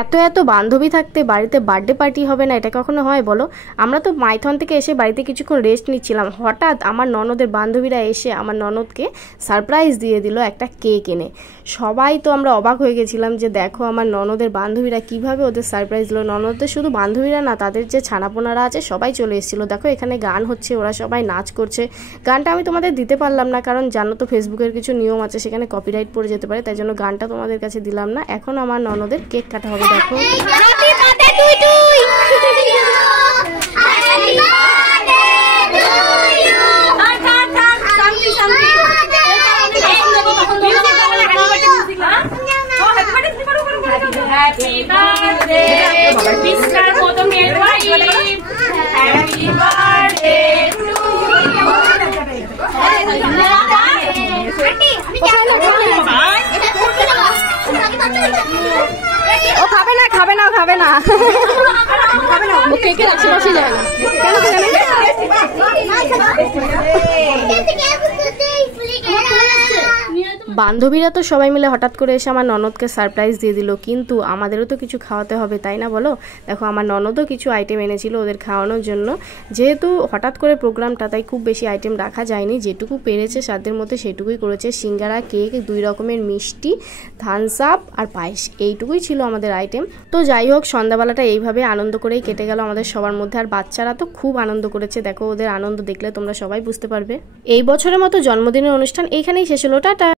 এত এত বান্ধবী থাকতে বাড়িতে বার্থডে পার্টি হবে না, এটা কখনো হয় বলো? আমরা তো মাইথন থেকে এসে বাড়িতে কিছুক্ষণ রেস্ট নিচ্ছিলাম, হঠাৎ আমার ননদের বান্ধবীরা এসে আমার ননদকে সারপ্রাইজ দিয়ে দিল একটা কেক এনে। সবাই তো আমরা অবাক হয়ে গেছিলাম যে দেখো আমার ননদের বান্ধবীরা কিভাবে ওদের সারপ্রাইজ দিল। ননদের শুধু বান্ধবীরা না, তাদের যে ছানাপোনারা আছে সবাই চলে এসেছিলো। দেখো এখানে গান হচ্ছে, ওরা সবাই নাচ করছে। গানটা আমি তোমাদের দিতে পারলাম না, কারণ জানো তো ফেসবুকের কিছু নিয়ম আছে, সেখানে কপিরাইট পড়ে যেতে পারে, তাই জন্য গানটা তোমাদের কাছে দিলাম না। এখন আমার ননদের কেক কাটা হবে। দেখো Happy birthday, Mr. Motomir wife. Happy birthday to you. ও খাবে না, খাবে না, খাবে না, ও কেকের আশেপাশে যায় না। কেন খাবে না? বান্ধবীরা তো সবাই মিলে হঠাৎ করে এসে আমার ননদকে সারপ্রাইজ দিয়ে দিল, কিন্তু আমাদেরও তো কিছু খাওয়াতে হবে, তাই না বলো? দেখো আমার ননদও কিছু আইটেম এনেছিল ওদের খাওয়ানোর জন্য। যেহেতু হঠাৎ করে প্রোগ্রামটা, তাই খুব বেশি আইটেম রাখা যায়নি, যেটুকু পেরেছে সাধ্যের মধ্যে সেটুকুই করেছে। সিঙ্গারা, কেক, 2 রকমের মিষ্টি, থামস আপ আর পায়েস, এইটুকুই ছিল আমাদের আইটেম। তো যাই হোক, সন্ধ্যাবেলাটা এইভাবে আনন্দ করেই কেটে গেল আমাদের সবার মধ্যে। আর বাচ্চারা তো খুব আনন্দ করেছে, দেখো ওদের আনন্দ দেখলে তোমরা সবাই বুঝতে পারবে। এই বছরের মতো জন্মদিনের অনুষ্ঠান এইখানেই শেষ হলো। টাটা।